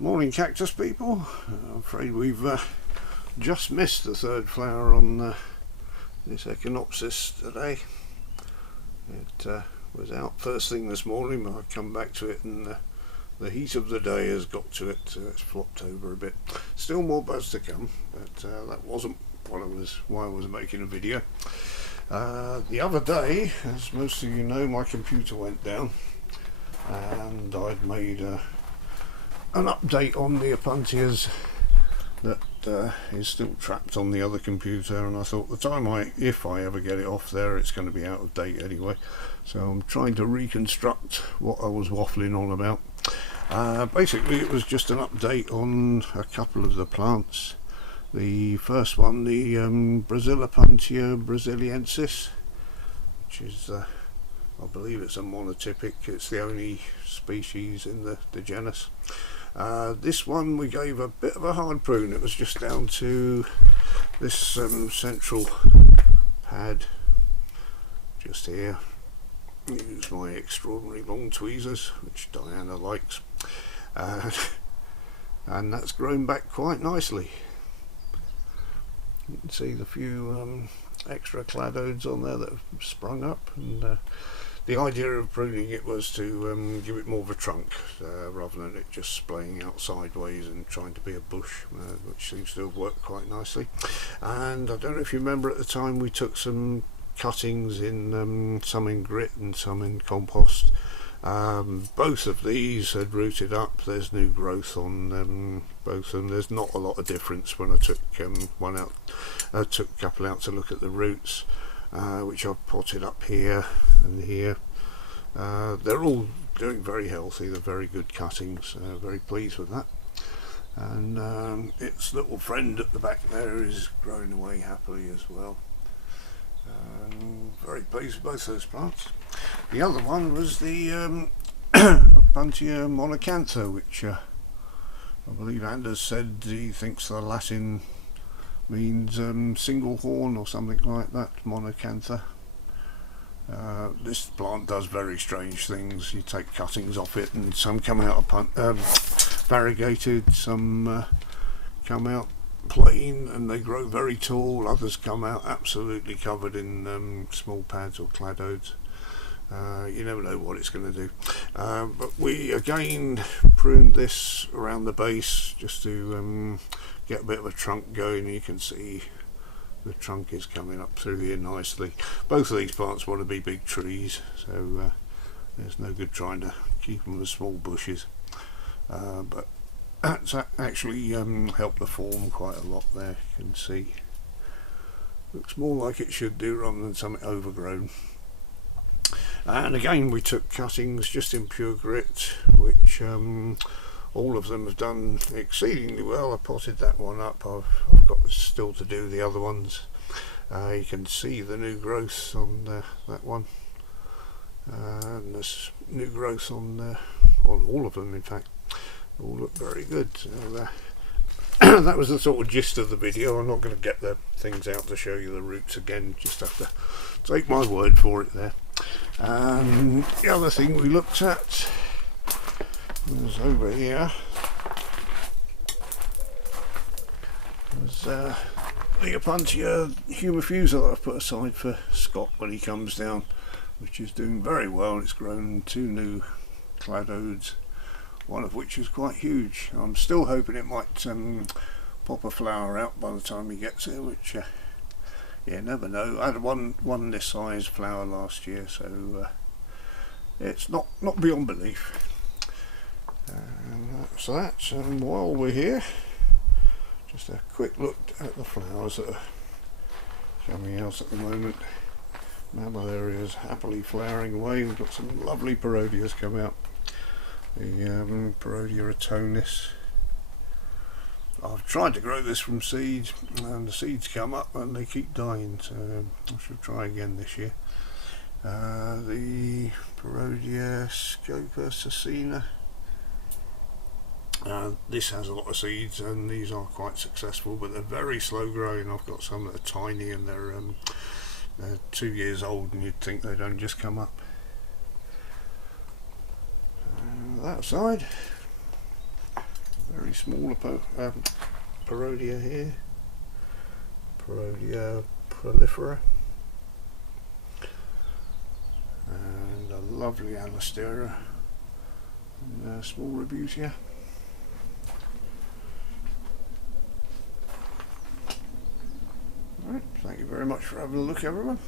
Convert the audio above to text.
Morning cactus people. I'm afraid we've just missed the third flower on this Echinopsis today. It was out first thing this morning, but I've come back to it and the heat of the day has got to it, so it's flopped over a bit. Still more buds to come, but that wasn't why I was making a video. The other day, as most of you know, my computer went down and I'd made an update on the Opuntias that is still trapped on the other computer, and I thought if I ever get it off there, it's going to be out of date anyway, so I'm trying to reconstruct what I was waffling on about. Basically it was just an update on a couple of the plants. The first one, the Opuntia brasiliensis, which is I believe it's a monotypic. It's the only species in the genus. This one we gave a bit of a hard prune. It was just down to this central pad just here. Use my extraordinary long tweezers, which Diana likes, and that's grown back quite nicely. You can see the few extra cladodes on there that have sprung up, and the idea of pruning it was to give it more of a trunk rather than it just splaying out sideways and trying to be a bush, which seems to have worked quite nicely. And I don't know if you remember, at the time we took some cuttings in some in grit and some in compost. Both of these had rooted up. There's new growth on both of them. There's not a lot of difference when I took one out. I took a couple out to look at the roots, which I've potted up here and here. They're all doing very healthy. They're very good cuttings. Very pleased with that. And its little friend at the back there is growing away happily as well. Very pleased with both those plants. The other one was the Opuntia monocantha, which I believe Anders said he thinks the Latin means single horn or something like that, monocantha. This plant does very strange things. You take cuttings off it and some come out variegated, some come out plain and they grow very tall, others come out absolutely covered in small pads or cladodes. You never know what it's going to do, but we again pruned this around the base just to get a bit of a trunk going. You can see the trunk is coming up through here nicely. Both of these plants want to be big trees, so there's no good trying to keep them as small bushes, but that's actually helped the form quite a lot there. You can see looks more like it should do rather than something overgrown. And again we took cuttings just in pure grit, which all of them have done exceedingly well. I potted that one up. I've got still to do the other ones. You can see the new growth on that one, and there's new growth on all of them, in fact. All look very good. So, that was the sort of gist of the video. I'm not going to get the things out to show you the roots again, just have to take my word for it there. The other thing we looked at was over here. Was the Opuntia humifusa that I've put aside for Scott when he comes down, which is doing very well. It's grown 2 new cladodes, one of which is quite huge. I'm still hoping it might pop a flower out by the time he gets here, which yeah, never know. I had one this size flower last year, so it's not beyond belief. So that's while we're here, just a quick look at the flowers that are coming out at the moment. Mammillaria is happily flowering away. We've got some lovely parodias come out. The Parodia atonis. I've tried to grow this from seeds and the seeds come up and they keep dying, so I should try again this year. The Parodia scopacina. This has a lot of seeds and these are quite successful, but they're very slow growing. I've got some that are tiny and they're 2 years old, and you'd think they don't just come up. That side, very small Parodia here, Parodia prolifera, and a lovely Alastera, and a small Opuntia. Alright, thank you very much for having a look, everyone.